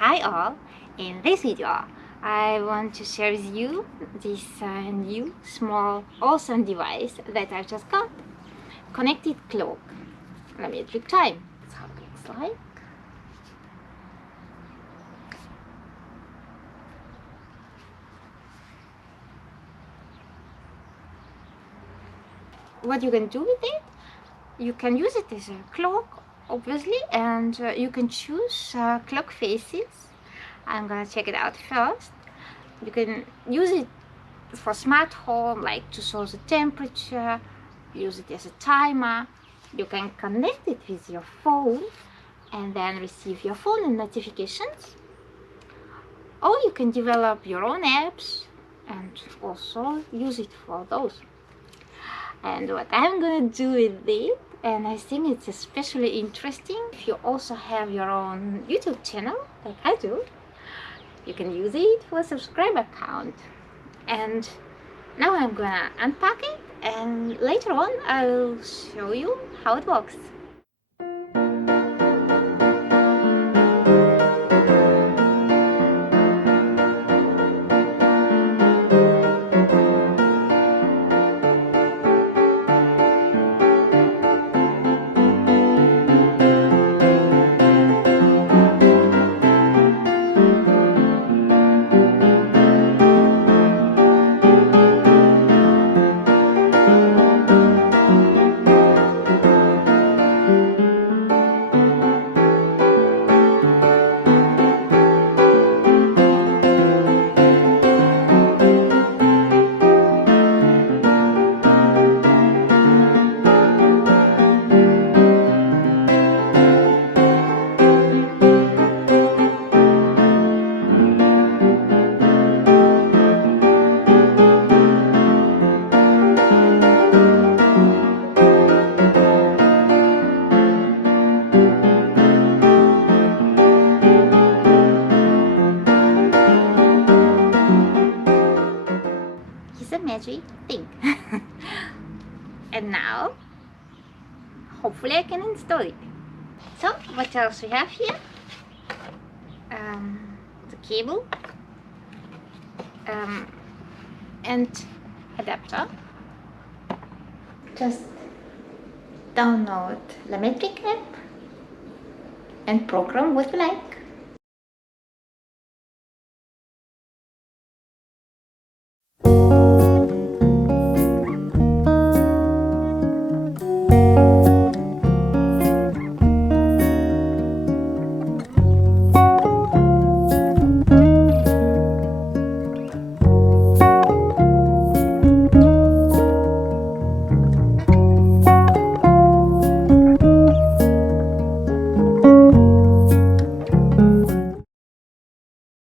Hi all, in this video I want to share with you this new small awesome device that I just got. Connected clock, LaMetric time. That's how it looks like. What you can do with it, you can use it as a clock obviously, and you can choose clock faces. I'm gonna check it out first. You can use it for smart home, like to solve the temperature, use it as a timer. You can connect it with your phone and then receive your phone and notifications, or you can develop your own apps and also use it for those. And what I'm gonna do with it, and I think it's especially interesting if you also have your own YouTube channel like I do, you can use it for a subscriber account. And now I'm gonna unpack it, and later on I'll show you how it works. It's a magic thing. And now hopefully I can install it. So what else we have here? The cable and adapter. Just download LaMetric app and program what you like.